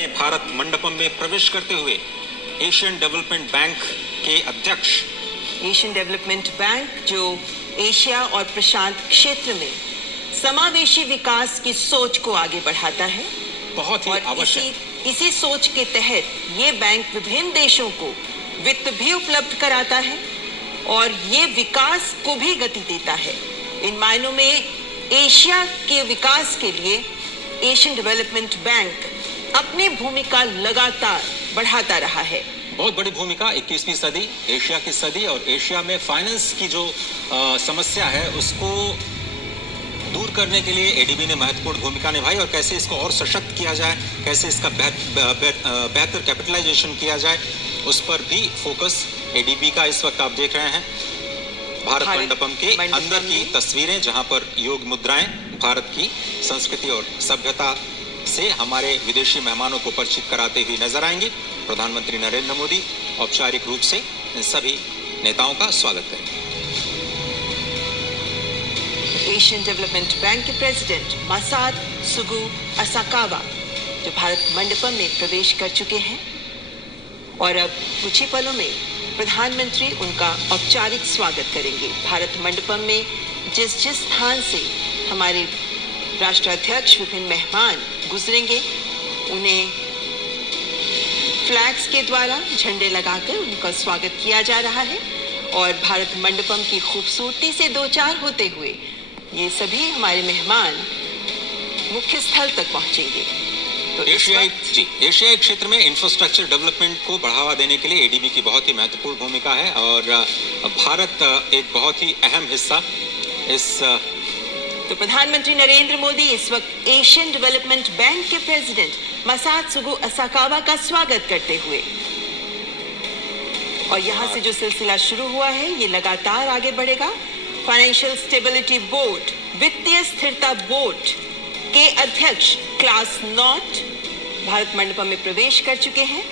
में भारत मंडपम में प्रवेश करते हुए एशियन डेवलपमेंट बैंक के अध्यक्ष एशियन डेवलपमेंट बैंक जो एशिया और प्रशांत क्षेत्र में समावेशी विकास की सोच को आगे बढ़ाता है, बहुत ही आवश्यक इसी सोच के तहत ये बैंक विभिन्न देशों को वित्त भी उपलब्ध कराता है और ये विकास को भी गति देता है। इन मायनों में एशिया के विकास के लिए एशियन डेवलपमेंट बैंक अपनी भूमिका लगातार बढ़ाता रहा है। बहुत बड़ी भूमिका 21वीं सदी, एशिया की सदी और एशिया में फाइनेंस की जो समस्या है उसको दूर करने के लिए एडीबी ने महत्वपूर्ण भूमिका निभाई और कैसे इसको और सशक्त किया जाए, कैसे इसका बेहतर कैपिटलाइजेशन किया जाए, उस पर भी फोकस एडीबी का इस वक्त आप देख रहे हैं। भारत मंडपम के अंदर की तस्वीरें जहां पर योग मुद्राएं भारत की संस्कृति और सभ्यता से हमारे विदेशी मेहमानों को परिचित कराते हुए नजर आएंगे। प्रधानमंत्री नरेंद्र मोदी औपचारिक रूप से इन सभी नेताओं का स्वागत करेंगे। एशियन डेवलपमेंट बैंक के प्रेसिडेंट मासात्सुगु असाकावा जो भारत मंडपम में प्रवेश कर चुके हैं और अब कुछ ही पलों में प्रधानमंत्री उनका औपचारिक स्वागत करेंगे। भारत मंडपम में जिस स्थान से हमारे राष्ट्राध्यक्ष विभिन्न मेहमान गुजरेंगे, उन्हें फ्लैग्स के द्वारा झंडे लगाकर उनका स्वागत किया जा रहा है और भारत मंडपम की खूबसूरती से दो चार होते हुए ये सभी हमारे मेहमान मुख्य स्थल तक पहुंचेंगे। तो एशियाई क्षेत्र में इंफ्रास्ट्रक्चर डेवलपमेंट को बढ़ावा देने के लिए एडीबी की बहुत ही महत्वपूर्ण भूमिका है और भारत एक बहुत ही अहम हिस्सा इस तो प्रधानमंत्री नरेंद्र मोदी इस वक्त एशियन डेवलपमेंट बैंक के प्रेसिडेंट मासात्सुगु असाकावा का स्वागत करते हुए और यहाँ से जो सिलसिला शुरू हुआ है ये लगातार आगे बढ़ेगा। फाइनेंशियल स्टेबिलिटी बोर्ड, वित्तीय स्थिरता बोर्ड के अध्यक्ष क्लास नॉट भारत मंडपम में प्रवेश कर चुके हैं।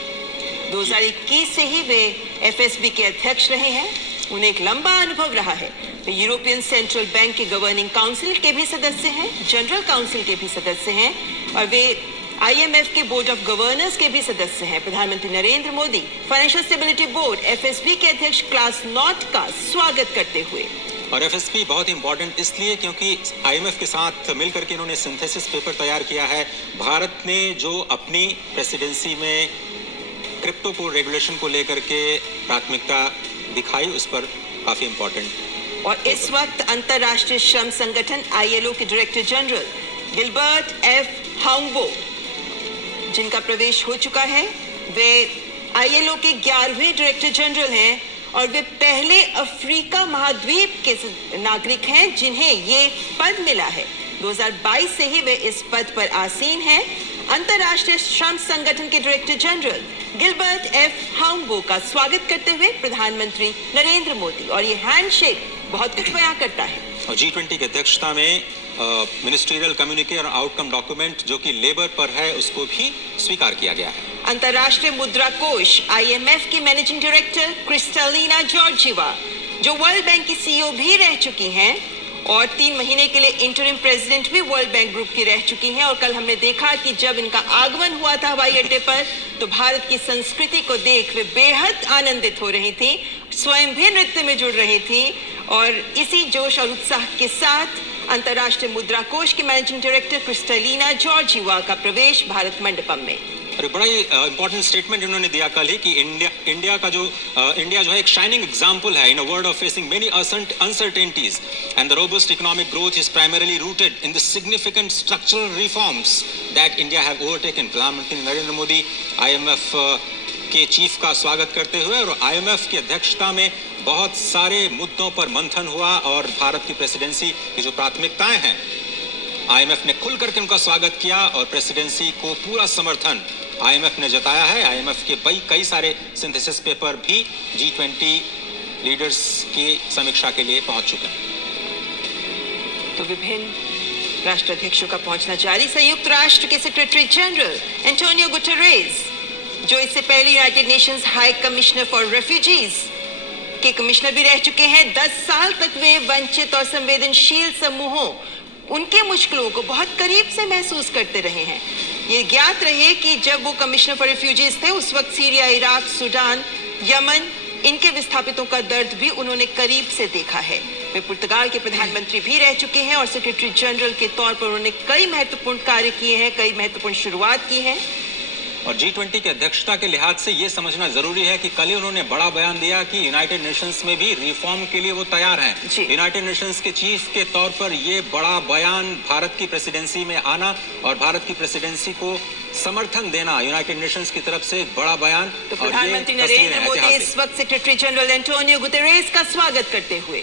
2021 से ही वे एफएसबी के अध्यक्ष रहे हैं। उन्हें एक लंबा अनुभव रहा है। वे यूरोपियन सेंट्रल बैंक के गवर्निंग काउंसिल के भी सदस्य हैं, जनरल काउंसिल के भी सदस्य हैं और वे आईएमएफ के बोर्ड ऑफ गवर्नर्स के भी सदस्य हैं। प्रधानमंत्री Narendra Modi financial stability board FSB के अध्यक्ष क्लास नॉट का स्वागत करते हुए और एफएसबी बहुत इंपॉर्टेंट इसलिए क्योंकि आईएमएफ के साथ मिलकर के इन्होंने सिंथेसिस पेपर तैयार किया है। भारत ने जो अपनी प्रेसिडेंसी में क्रिप्टो को रेगुलेशन को लेकर के प्राथमिकता दिखाई, उस पर काफी इंपॉर्टेंट। और इस वक्त अंतर्राष्ट्रीय श्रम संगठन आईएलओ के डायरेक्टर जनरल गिलबर्ट एफ हाउंगबो जिनका प्रवेश हो चुका है, वे आईएलओ के 11वें डायरेक्टर जनरल हैं और वे पहले अफ्रीका महाद्वीप के नागरिक हैं जिन्हें ये पद मिला है। 2022 से ही वे इस पद पर आसीन हैं। अंतर्राष्ट्रीय श्रम संगठन के डायरेक्टर जनरल गिलबर्ट एफ हाउंगबो का स्वागत करते हुए प्रधानमंत्री नरेंद्र मोदी और ये हैंडशेक बहुत कुछ बयां करता है। और G20 की अध्यक्षता में मिनिस्ट्रियल कम्युनिके और आउटकम डॉक्यूमेंट जो कि लेबर पर है उसको भी स्वीकार किया गया है। अंतर्राष्ट्रीय मुद्रा कोष आईएमएफ की मैनेजिंग डायरेक्टर क्रिस्टलिना जॉर्जिवा जो वर्ल्ड बैंक की सीईओ भी रह चुकी हैं और 3 महीने के लिए इंटरिम प्रेसिडेंट भी वर्ल्ड बैंक ग्रुप की रह चुकी हैं और कल हमने देखा कि जब इनका आगमन हुआ था हवाई अड्डे पर तो भारत की संस्कृति को देख वे बेहद आनंदित हो रही थी, स्वयं भी नृत्य में जुड़ रही थी और इसी जोश और उत्साह के साथ अंतर्राष्ट्रीय मुद्रा कोष की मैनेजिंग डायरेक्टर क्रिस्टलिना जॉर्जिवा का प्रवेश भारत मंडपम में। अरे बड़ा ही इंपॉर्टेंट स्टेटमेंट इन्होंने दिया कल ही कि इंडिया जो है एक शाइनिंग एग्जांपल है in a world of facing many uncertainties and the robust economic growth is primarily rooted in the significant structural reforms that India have overtaken. प्रधानमंत्री नरेंद्र मोदी आईएमएफ के चीफ का स्वागत करते हुए और आईएमएफ की अध्यक्षता में बहुत सारे मुद्दों पर मंथन हुआ और भारत की प्रेसिडेंसी की जो प्राथमिकताएं हैं आईएमएफ ने खुल करके उनका स्वागत किया और प्रेसिडेंसी को पूरा समर्थन आईएमएफ ने जताया है। आईएमएफ के कई सारे सिंथेसिस पेपर भी G20 लीडर्स की समीक्षा के लिए पहुंच चुके हैं। तो विभिन्न राष्ट्राध्यक्षों का पहुंचना जारी। संयुक्त राष्ट्र के सेक्रेटरी जनरल एंटोनियो गुटेरेस जो इससे पहले United Nations high commissioner for refugees के कमिश्नर भी रह चुके हैं। 10 साल तक वे वंचित और संवेदनशील समूहों उनके मुश्किलों को बहुत करीब से महसूस करते रहे हैं। ये ज्ञात रहे कि जब वो कमिश्नर फॉर रिफ्यूजीज थे उस वक्त सीरिया, इराक, सूडान, यमन, इनके विस्थापितों का दर्द भी उन्होंने करीब से देखा है। वे पुर्तगाल के प्रधानमंत्री भी रह चुके हैं और सेक्रेटरी जनरल के तौर पर उन्होंने कई महत्वपूर्ण कार्य किए हैं, कई महत्वपूर्ण शुरुआत की है। और G20 की अध्यक्षता के लिहाज से ये समझना जरूरी है कि कल ही उन्होंने बड़ा बयान दिया कि यूनाइटेड नेशंस में भी रिफॉर्म के लिए वो तैयार हैं। यूनाइटेड नेशंस के चीफ के तौर पर ये बड़ा बयान, भारत की प्रेसिडेंसी में आना और भारत की प्रेसिडेंसी को समर्थन देना यूनाइटेड नेशंस की तरफ से एक बड़ा बयान। तो प्रधानमंत्री नरेंद्र मोदी इस वक्त सेक्रेटरी जनरल एंटोनियो गुतेरेस का स्वागत करते हुए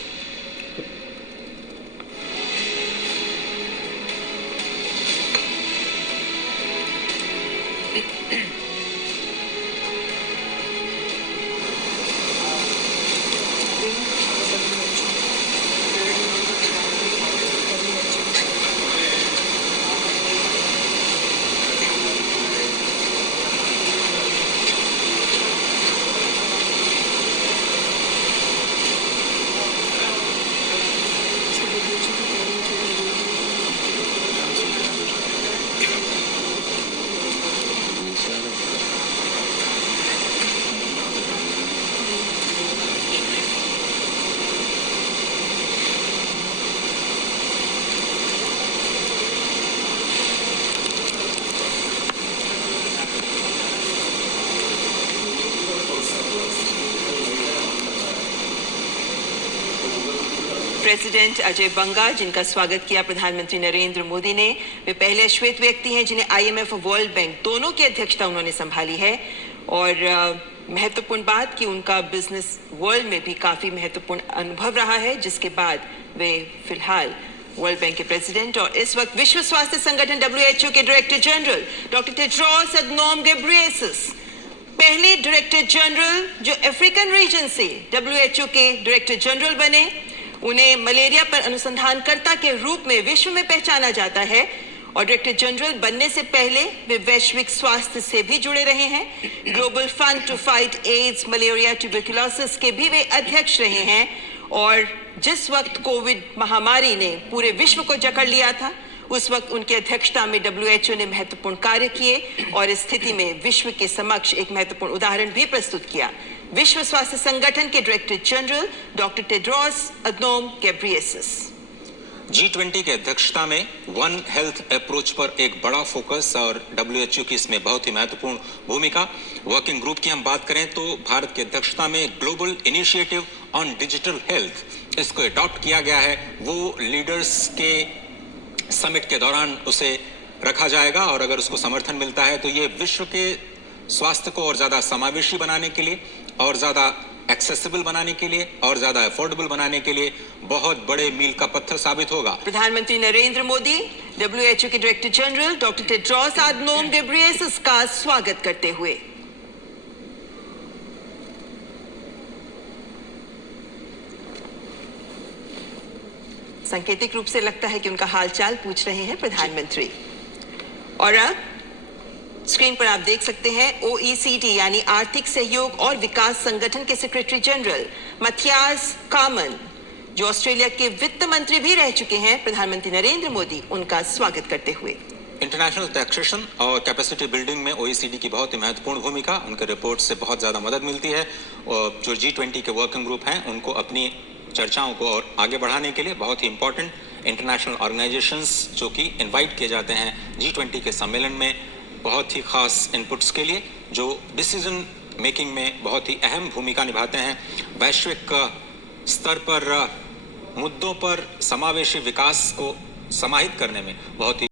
प्रेसिडेंट अजय बंगा, जिनका स्वागत किया प्रधानमंत्री नरेंद्र मोदी ने। वे पहले श्वेत व्यक्ति हैं जिन्हें IMF और वर्ल्ड बैंक दोनों की अध्यक्षता उन्होंने संभाली है। और महत्वपूर्ण बात कि उनका बिजनेस वर्ल्ड में भी काफी महत्वपूर्ण अनुभव रहा है, जिसके बाद वे फिलहाल वर्ल्ड बैंक के प्रेसिडेंट और इस वक्त विश्व स्वास्थ्य संगठन WHO के director general doctor Tedros Adhanom Ghebreyesus, पहले डायरेक्टर जनरल जो अफ्रीकन रीजन से WHO के डायरेक्टर जनरल बने। उन्हें मलेरिया पर अनुसंधानकर्ता के रूप में विश्व में पहचाना जाता है और डायरेक्टर जनरल बनने से पहले वे वैश्विक स्वास्थ्य से भी जुड़े रहे हैं। Global fund to fight AIDS, malaria, tuberculosis के भी वे अध्यक्ष रहे हैं। और जिस वक्त कोविड महामारी ने पूरे विश्व को जकड़ लिया था, उस वक्त उनकी अध्यक्षता में WHO ने महत्वपूर्ण कार्य किए और इस स्थिति में विश्व के समक्ष एक महत्वपूर्ण उदाहरण भी प्रस्तुत किया। विश्व स्वास्थ्य संगठन के director general doctor Tedros Adhanom Ghebreyesus. G20 की अध्यक्षता में वन हेल्थ अप्रोच पर एक बड़ा फोकस और WHO की इसमें बहुत ही महत्वपूर्ण भूमिका। वर्किंग ग्रुप की हम बात करें तो भारत की अध्यक्षता में global initiative on digital health, इसको अडॉप्ट किया गया है। वो लीडर्स के समिट के दौरान उसे रखा जाएगा और अगर उसको समर्थन मिलता है तो ये विश्व के स्वास्थ्य को और ज्यादा समावेशी बनाने के लिए, और ज्यादा एक्सेसिबल बनाने के लिए, और ज्यादा अफोर्डेबल बनाने के लिए बहुत बड़े मील का पत्थर साबित होगा। प्रधानमंत्री नरेंद्र मोदी WHO के director general doctor Tedros Adhanom Ghebreyesus का स्वागत करते हुए सांकेतिक रूप से लगता है कि उनका हालचाल पूछ रहे हैं प्रधानमंत्री। और अब स्क्रीन पर आप देख सकते हैं OECD यानी आर्थिक सहयोग और विकास संगठन के सेक्रेटरी जनरल मथियास कामन, जो ऑस्ट्रेलिया के वित्त मंत्री भी रह चुके हैं, प्रधानमंत्री नरेंद्र मोदी उनका स्वागत करते हुए। इंटरनेशनल टैक्सेशन और कैपेसिटी बिल्डिंग में OECD की बहुत ही महत्वपूर्ण भूमिका, उनके रिपोर्ट से बहुत ज़्यादा मदद मिलती है। और जो G20 के वर्किंग ग्रुप हैं उनको अपनी चर्चाओं को और आगे बढ़ाने के लिए बहुत ही इंपॉर्टेंट इंटरनेशनल ऑर्गेनाइजेशंस जो कि इनवाइट किए जाते हैं G20 के सम्मेलन में बहुत ही खास इनपुट्स के लिए, जो डिसीजन मेकिंग में बहुत ही अहम भूमिका निभाते हैं। वैश्विक स्तर पर मुद्दों पर समावेशी विकास को समाहित करने में बहुत ही